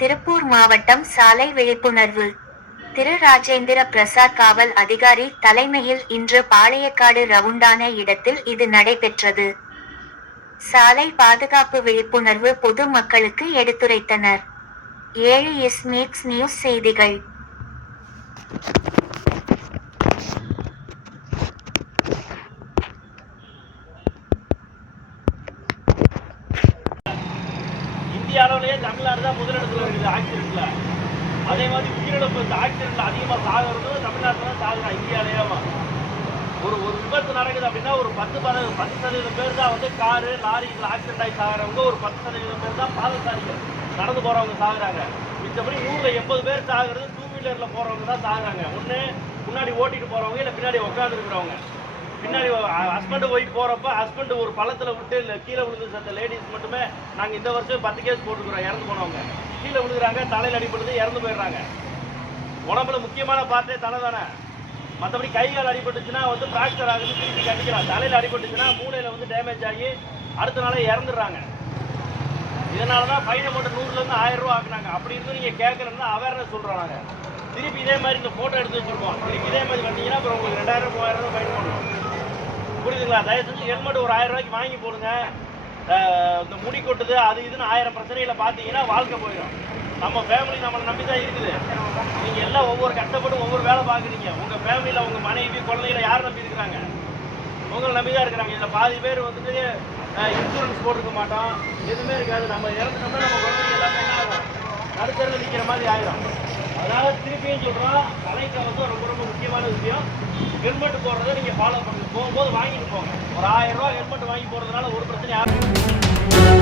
திருப்பூர் மாவட்டம் சாலை விழிப்புணர்வு. திரு. ராஜேந்திர பிரசாத் காவல் அதிகாரி தலைமையில் இன்று பாளையக்காடு ரவுண்டான இடத்தில் இது நடைபெற்றது. சாலை பாதுகாப்பு விழிப்புணர்வு பொது மக்களுக்கு எடுத்துரைத்தனர். ஏழு எஸ் மேக்ஸ் நியூஸ் செய்திகள். இந்திய அளவிலேயே தமிழ்நாடு தான் முதலிடத்தில் இருக்குது ஆக்சிடென்ட்ல. அதே மாதிரி உயிரிழப்பு இந்த ஆக்சிடென்ட்ல அதிகமாக சாகிறதும் தமிழ்நாட்டில் தான் சாகுறா இந்தியாவிலேயே ஒரு ஒரு விபத்து நடக்குது அப்படின்னா ஒரு பத்து பத பத்து சதவீதம் பேர் தான் வந்து காரு லாரி இதில் ஆக்சிடென்ட் ஆகி சாகிறவங்க ஒரு பத்து சதவீதம் பேர் தான் பாதசாரிகள் நடந்து போகிறவங்க சாகுறாங்க. மிச்சபடி நூறுல எண்பது பேர் சாகிறது டூ வீலரில் போகிறவங்க தான் சாகுறாங்க. ஒன்று முன்னாடி ஓட்டிகிட்டு போகிறவங்க இல்லை பின்னாடி உட்காந்துருக்கிறவங்க பின்னாடி ஹஸ்பண்டு ஒய்ஃப் போகிறப்ப ஹஸ்பண்டு ஒரு பள்ளத்தில் விட்டு இல்லை கீழே விழுந்து செத்த லேடிஸ் மட்டுமே நாங்கள் இந்த வருஷம் பத்து கேஸ் போட்டுக்கிறோம் இறந்து போனவங்க. கீழே விழுகிறாங்க தலையில் அடிபடுது இறந்து போயிடுறாங்க. உடம்புல முக்கியமான பார்ட்டே தலை தானே? மற்றபடி கை கால் அடிபட்டுச்சுன்னா வந்து ஃப்ராக்சர் ஆகுது திருப்பி கட்டிக்கிறான் தலையில் அடிபட்டுச்சுன்னா மூளையில் வந்து டேமேஜ் ஆகி அடுத்த நாளே இறந்துடுறாங்க. இதனால தான் ஃபைன் மட்டும் நூறுலேருந்து ஆயிரம் ரூபா ஆக்குனாங்க. அப்படி இருந்து நீங்கள் கேட்குறதுனா அவேர்னஸ் சொல்கிறோம் நாங்கள் திருப்பி இதே மாதிரி இந்த ஃபோட்டோ எடுத்து வச்சுருப்போம் திருப்பி இதே மாதிரி வந்தீங்கன்னா அப்புறம் உங்களுக்கு ரெண்டாயிரம் மூவாயிரம் ரூபாய் ஃபைன் பண்ணுவோம். புரியுதுங்களா? தயவு செஞ்சு ஹெல்மெட் ஒரு ஆயிரம் ரூபாய்க்கு வாங்கி போடுங்க. இந்த முடி கொட்டுது அது இதுன்னு ஆயிரம் பிரச்சனைகளை பார்த்தீங்கன்னா வாழ்க்கை போயிடும். நம்ம ஃபேமிலி நம்மளை நம்பி தான் இருக்குது. நீங்கள் எல்லாம் ஒவ்வொரு கஷ்டப்பட்டு ஒவ்வொரு வேலை பார்க்குறீங்க உங்கள் ஃபேமிலியில் உங்கள் மனைவி குழந்தைகளை யார் நம்பி இருக்கிறாங்க? உங்களை நம்பி தான் இருக்கிறாங்க. இதில் பாதி பேர் வந்துட்டு இன்சூரன்ஸ் போட்டிருக்க மாட்டோம். எதுவுமே இருக்காது. நம்ம இறந்துட்டோம்னா நம்ம குழந்தைங்க எல்லாமே என்ன ஆகும்? நடுத்தரில் நிற்கிற மாதிரி ஆயிடும் அதனால் திருப்பியும் சொல்கிறோம் வந்து ரொம்ப ரொம்ப முக்கியமான விஷயம். ஹெல்மெட் போடுறதை நீங்கள் ஃபாலோ பண்ணுங்க. போகும்போது வாங்கிட்டு போங்க. ஒரு ஆயிரம் ரூபா ஹெல்மெட் வாங்கி போறதுனால ஒரு பிரச்சனை யாரும்